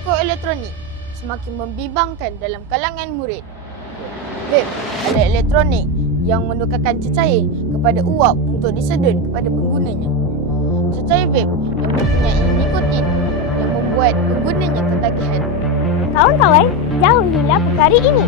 rokok elektronik semakin membimbangkan dalam kalangan murid. Vape adalah elektronik yang menukarkan cecair kepada uap untuk disedun kepada penggunanya. Cecair vape yang mempunyai nikotin yang membuat penggunanya ketagihan. Kawan-kawan, jauhilah perkara ini.